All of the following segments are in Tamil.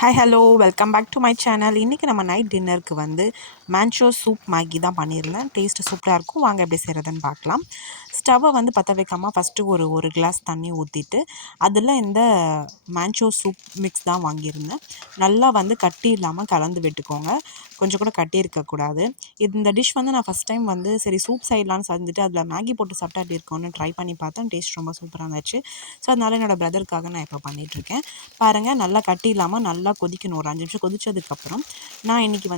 Hi hello welcome back to my channel. இன்றைக்கி நம்ம நைட் டின்னருக்கு மேன்ச்சோ சூப் மேகி தான் பண்ணியிருந்தேன். டேஸ்ட்டு சூப்பராக இருக்கும். வாங்க எப்படி செய்கிறதுன்னு பார்க்கலாம். ஸ்டவ்வை பற்ற வைக்காமல் ஃபஸ்ட்டு ஒரு கிளாஸ் தண்ணி ஊற்றிட்டு அதில் இந்த மேன்ச்சோ சூப் மிக்ஸ் தான் வாங்கியிருந்தேன். நல்லா கட்டி இல்லாமல் கலந்து விட்டுக்கோங்க. கொஞ்சம் கூட கட்டி இருக்கக்கூடாது. இந்த டிஷ் நான் ஃபஸ்ட் டைம் சரி சூப் செய்யலான்னு செஞ்சுட்டு அதில் மேகி போட்டு சாப்பிட்டா எப்படி இருக்கும்னு ட்ரை பண்ணி பார்த்தேன். டேஸ்ட் ரொம்ப சூப்பராக இருந்துச்சு. ஸோ அதனால் என்னோடய பிரதருக்காக நான் இப்போ பண்ணிகிட்ருக்கேன். பாருங்கள், நல்லா கட்டி இல்லாமல் நல்லா கொதிக்கணும். ஒரு 5 நிமிஷம் கொதிச்சதுக்கப்புறம் நான் இன்றைக்கி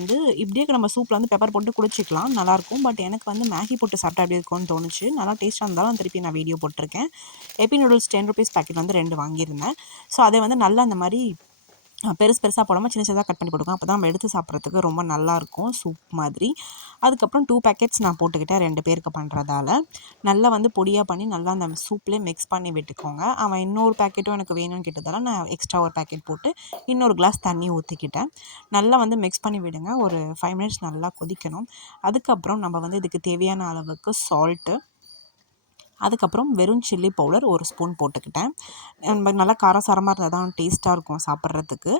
இப்படியே நம்ம சூப்பில் பெப்பர் போட்டு குடிச்சிக்கலாம், நல்லாயிருக்கும். பட் எனக்கு மேகி போட்டு சாப்பிட்டா எப்படி இருக்கும்னு தோணுச்சு. நல்லா டேஸ்ட்டாக இருந்தாலும் திருப்பி நான் வீடியோ போட்டிருக்கேன். எப்பி நூடுல்ஸ் 10 ருபீஸ் பேக்கெட் 2 வாங்கியிருந்தேன். ஸோ அதை நல்லா அந்த மாதிரி பெருசாக போடாமல் சின்ன சின்னதாக கட் பண்ணி போட்டுக்கோங்க. அப்போ தான் நம்ம எடுத்து சாப்பிட்றதுக்கு ரொம்ப நல்லாயிருக்கும், சூப் மாதிரி. அதுக்கப்புறம் 2 பேக்கெட்ஸ் நான் போட்டுக்கிட்டேன் 2 பேருக்கு பண்ணுறதால. நல்லா பொடியாக பண்ணி நல்லா அந்த சூப்லேயே மிக்ஸ் பண்ணி விட்டுக்கோங்க. அவன் இன்னொரு பேக்கெட்டும் எனக்கு வேணும்னு கேட்டதால நான் எக்ஸ்ட்ரா ஒரு பேக்கெட் போட்டு இன்னொரு கிளாஸ் தண்ணி ஊற்றிக்கிட்டேன். நல்லா மிக்ஸ் பண்ணி விடுங்க. ஒரு 5 மினிட்ஸ் நல்லா கொதிக்கணும். அதுக்கப்புறம் நம்ம இதுக்கு தேவையான அளவுக்கு சால்ட்டு, அதுக்கப்புறம் வெறும் சில்லி பவுடர் 1 ஸ்பூன் போட்டுக்கிட்டேன். நல்லா காரசாரமாக இருந்தால் தான் டேஸ்ட்டாக இருக்கும் சாப்பிட்றதுக்கு.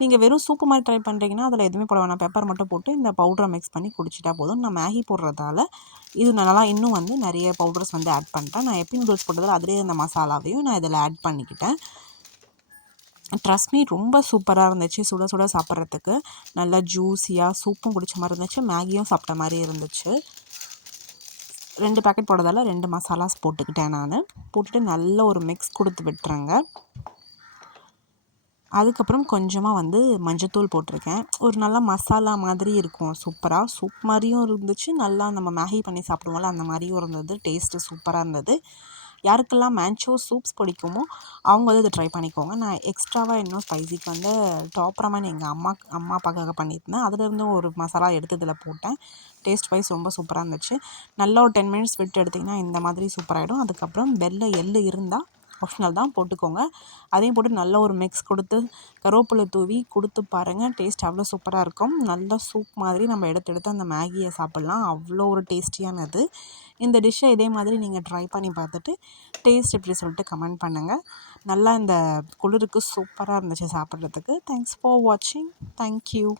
நீங்கள் வெறும் சூப்பு மாதிரி ட்ரை பண்ணுறீங்கன்னா அதில் எதுவுமே போட வேணாம். பெப்பர் மட்டும் போட்டு இந்த பவுடரை மிக்ஸ் பண்ணி குடிச்சிட்டா போதும். நான் மேகி போடுறதால இது நல்லா இன்னும் நிறைய பவுடர்ஸ் ஆட் பண்ணிட்டேன். நான் எப்பி நூடுல்ஸ் போட்டதால் அதிலே இந்த மசாலாவையும் நான் இதில் ஆட் பண்ணிக்கிட்டேன். ட்ரஸ்ட் மீ, ரொம்ப சூப்பராக இருந்துச்சு. சுட சுட சாப்பிட்றதுக்கு நல்லா ஜூஸியாக சூப்பும் குடித்த மாதிரி இருந்துச்சு, மேகியும் சாப்பிட்ட மாதிரி இருந்துச்சு. 2 பேக்கெட் போடுறதால 2 மசாலாஸ் போட்டுக்கிட்டேன் நான். போட்டுட்டு நல்ல ஒரு மிக்ஸ் கொடுத்து விட்டுறேங்க. அதுக்கப்புறம் கொஞ்சமாக மஞ்சத்தூள் போட்டிருக்கேன். ஒரு நல்ல மசாலா மாதிரி இருக்கும். சூப்பராக சூப் மாதிரியும் இருந்துச்சு, நல்லா நம்ம மேகி பண்ணி சாப்பிடுவோம்ல அந்த மாதிரியும் இருந்தது. டேஸ்ட்டு சூப்பராக இருந்தது. யாருக்கெல்லாம் மேன்ச்சோ சூப்ஸ் பிடிக்குமோ அவங்க இதை ட்ரை பண்ணிக்கோங்க. நான் எக்ஸ்ட்ராவாக இன்னும் ஸ்பைசிக்கு டாப் ரமன் எங்கள் அம்மா அப்பாக்காக பண்ணியிருந்தேன். அதுலேருந்து ஒரு மசாலா எடுத்து இதில் போட்டேன். டேஸ்ட் வைஸ் ரொம்ப சூப்பராக இருந்துச்சு. நல்லா ஒரு 10 மினிட்ஸ் விட்டு எடுத்திங்கன்னா இந்த மாதிரி சூப்பராகிடும். அதுக்கப்புறம் எள்ளு இருந்தால் ஆப்ஷனல் தான், போட்டுக்கோங்க. அதையும் போட்டு நல்ல ஒரு மிக்ஸ் கொடுத்து கருவேப்பிலை தூவி கொடுத்து பாருங்கள். டேஸ்ட் அவ்வளோ சூப்பராக இருக்கும். நல்ல சூப் மாதிரி நம்ம எடுத்து அந்த மேகியை சாப்பிட்லாம். அவ்வளோ ஒரு டேஸ்டியானது. இந்த டிஷ்ஷை இதே மாதிரி நீங்கள் ட்ரை பண்ணி பார்த்துட்டு டேஸ்ட் எப்படி சொல்லிட்டு கமெண்ட் பண்ணுங்கள். நல்லா இந்த குளிருக்கு சூப்பராக இருந்துச்சு சாப்பிட்றதுக்கு. தேங்க்ஸ் ஃபார் வாட்சிங். தேங்க்யூ.